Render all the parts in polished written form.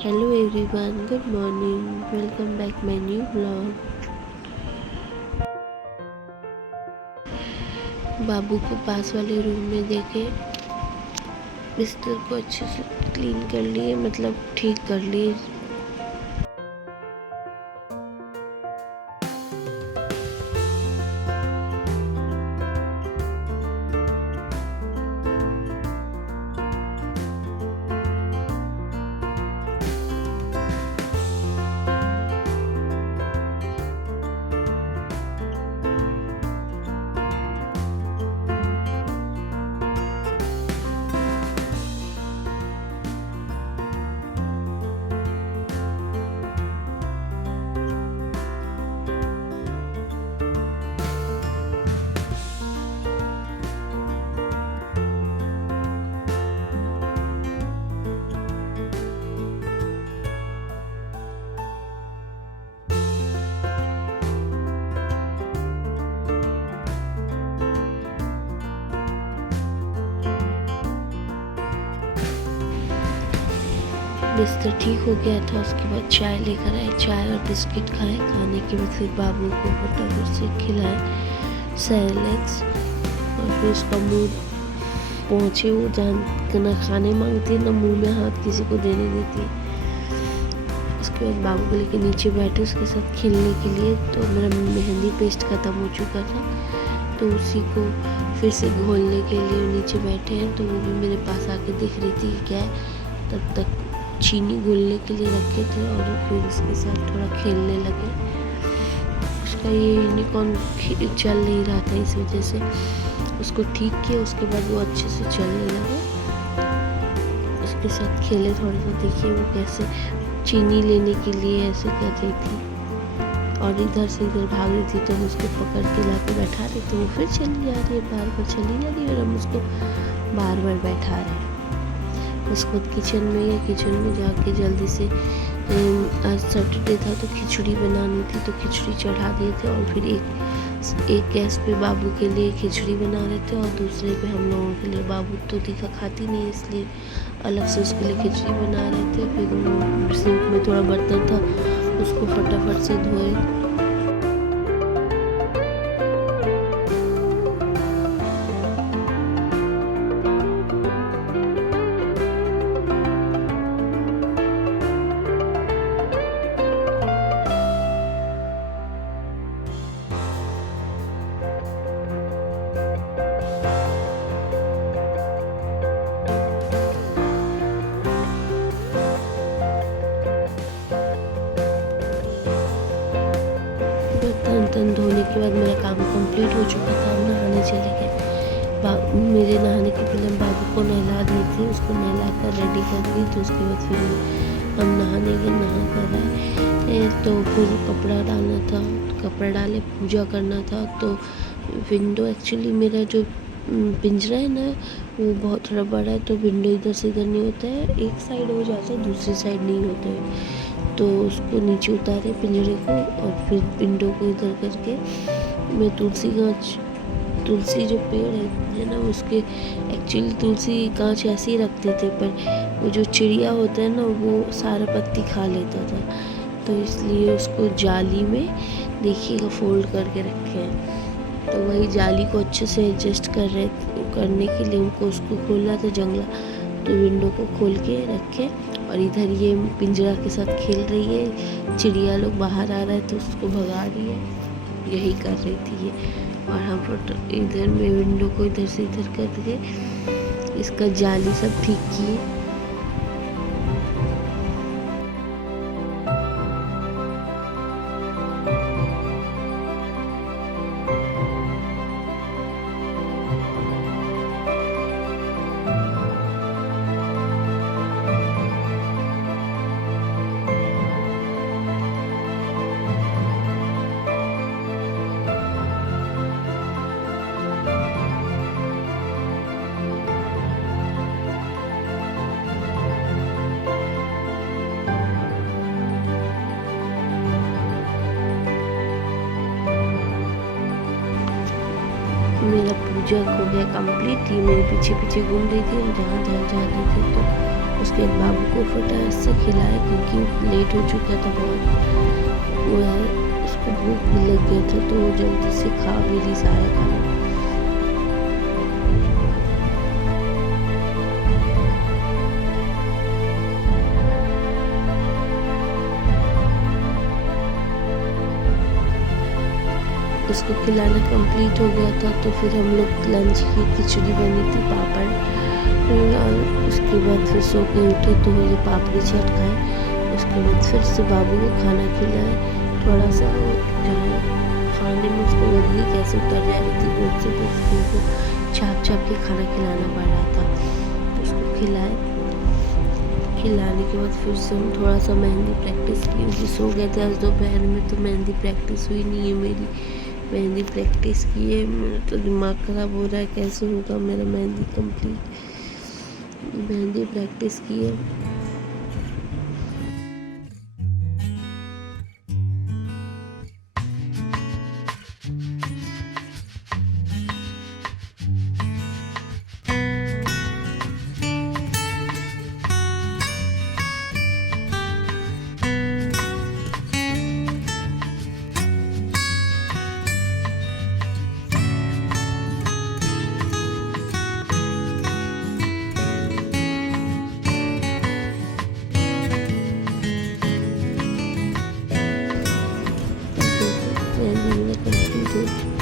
Hello everyone, good morning. Welcome back my new vlog. बाबू को पास वाले room में देके बिस्तर को अच्छे से क्लीन कर लिए, मतलब ठीक कर लिए। बिस्तर ठीक हो गया था। उसके बाद चाय लेकर आए, चाय और बिस्किट खाए। खाने के बाद फिर बाबू को फटाफट से खिलाए सेरेलैक्स, और फिर उसका मुंह पहुँचे। वो जान ना खाने मांगती है ना मुंह में हाथ किसी को देने देती है। उसके बाद बाबू को लेके नीचे बैठे उसके साथ खेलने के लिए। तो मेरा मेहंदी पेस्ट ख़त्म हो चुका था, तो उसी को फिर से घोलने के लिए नीचे बैठे हैं। तो वो भी मेरे पास आके देख रही थी क्या है। तब तक चीनी घुलने के लिए रखे थे और फिर उसके साथ थोड़ा खेलने लगे। उसका ये यूनिकॉर्न चल नहीं रहा था, इस वजह से उसको ठीक किया। उसके बाद वो अच्छे से चलने लगे, उसके साथ खेले थोड़ा सा। देखिए वो कैसे चीनी लेने के लिए ऐसे कर रही थी और इधर से इधर भाग रही थी। तो हम उसको पकड़ के ला के बैठा रहे, तो वो फिर चली जा रही है, बार बार चली जा रही है और हम उसको बार बार बैठा रहे हैं। उसको किचन में या किचन में जाके जल्दी से, आज सैटरडे था तो खिचड़ी बनानी थी, तो खिचड़ी चढ़ा दिए थे। और फिर एक गैस पे बाबू के लिए खिचड़ी बना रहे थे और दूसरे पे हम लोगों के लिए। बाबू तो तीखा खाती नहीं है, इसलिए अलग से उसके लिए खिचड़ी बना रहे थे। फिर सिंक में थोड़ा बर्तन था, उसको फटाफट से धोए। बर्तन धोने के बाद मेरा काम कंप्लीट हो चुका था। हम नहाने चले गए। मेरे नहाने के पहले बाबू को नहला दी थी, उसको नहला कर रेडी कर दी। तो उसके बाद फिर हम नहाने गए, नहा कर आए। तो फिर कपड़ा डालना था, कपड़ा डाले, पूजा करना था। तो विंडो एक्चुअली मेरा जो पिंजरा है ना, वो बहुत थोड़ा बड़ा है, तो विंडो इधर से इधर नहीं होता है, एक साइड हो जाता है, दूसरी साइड नहीं होता है। तो उसको नीचे उतारे पिंजरे को, और फिर विंडो को इधर करके मैं तुलसी जो पेड़ है ना, उसके एक्चुअली तुलसी कांच ऐसे ही रखते थे, पर वो जो चिड़िया होता है ना, वो सारा पत्ती खा लेता था। तो इसलिए उसको जाली में देखिएगा फोल्ड करके रखे हैं। तो वही जाली को अच्छे से एडजस्ट करने के लिए उनको उसको खोलना था जंगला। तो विंडो को खोल के रखे, और इधर ये पिंजरा के साथ खेल रही है। चिड़िया लोग बाहर आ रहा है तो उसको भगा रही है, यही कर रही थी ये। और हम इधर में विंडो को इधर से इधर करके इसका जाली सब ठीक किए। मेरा पूजा हो गया कंप्लीट। थी मेरे पीछे पीछे घूम रही थी, और जहाँ जहाँ जा रही थी तो उसके बाद बाबू को फटाफट से खिलाए क्योंकि लेट हो चुका था बहुत। वो है उसको भूख भी लग गया था तो वो जल्दी से खा भी रही सारा खाना। उसको खिलाना कंप्लीट हो गया था तो फिर हम लोग लंच की खिचड़ी बनी थी, पापड़, और उसके बाद फिर सो के उठे तो ये पापड़ी चाट खाए। उसके बाद फिर से बाबू को खाना खिलाए। थोड़ा सा जो है खाने में उसको लगी कैसे उतर जा रही थी गोद से, तो उसको छाप छाप के खाना खिलाना पड़ रहा था। तो उसको खिलाने के बाद फिर से हम थोड़ा सा मेहंदी प्रैक्टिस की। मुझे सो गए थे आज दोपहर में तो मेहंदी प्रैक्टिस हुई नहीं है मेरी। मेहंदी प्रैक्टिस की है, मेरा तो दिमाग ख़राब हो रहा है कैसे होगा मेरा मेहंदी कंप्लीट। मेहंदी प्रैक्टिस की है।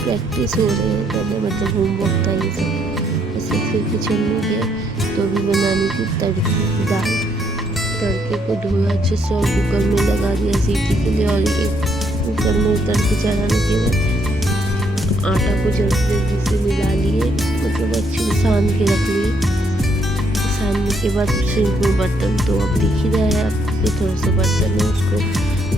प्रैक्टिस हो रही है पहले, मतलब होमवर्क था ये सब। ऐसे फिर किचन में गए तो भी बनाने की तड़के दाल, तड़के को धोया अच्छे से और कुकर में लगा दिया सीटी के लिए। और एक कुकर में तड़के चढ़ाने के बाद आटा को जल्दी से मिला लिए, मतलब अच्छे से सान के रख लिए। सानने के बाद सिंक में बर्तन तो अब दिख ही रहा है आपको, थोड़े से बर्तन है उसको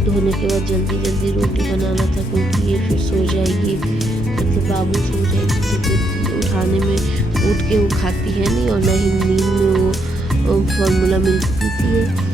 धोने के बाद जल्दी रोटी बनाना था क्योंकि ये फिर सो जाएगी, मतलब बाबू सो जाएगी तो फिर उठाने में उठ के वो खाती है नहीं, और ना ही नींद में वो फॉर्मूला मिल्क पीती है।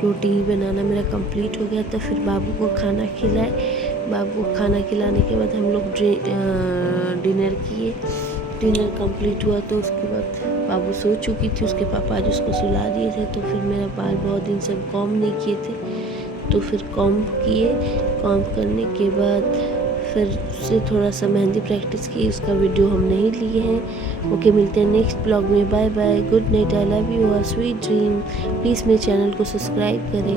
रोटी बनाना मेरा कंप्लीट हो गया तो फिर बाबू को खाना खिलाए। बाबू को खाना खिलाने के बाद हम लोग डिनर किए। डिनर कंप्लीट हुआ तो उसके बाद बाबू सो चुकी थी, उसके पापा आज उसको सुला दिए थे। तो फिर मेरा बाल बहुत दिन से कॉम नहीं किए थे तो फिर कॉम किए। कॉम करने के बाद फिर से थोड़ा सा मेहंदी प्रैक्टिस की, उसका वीडियो हम नहीं लिए हैं। ओके, मिलते हैं नेक्स्ट ब्लॉग में। Bye bye, good night, I love you, sweet dream. Please मेरे चैनल को सब्सक्राइब करें।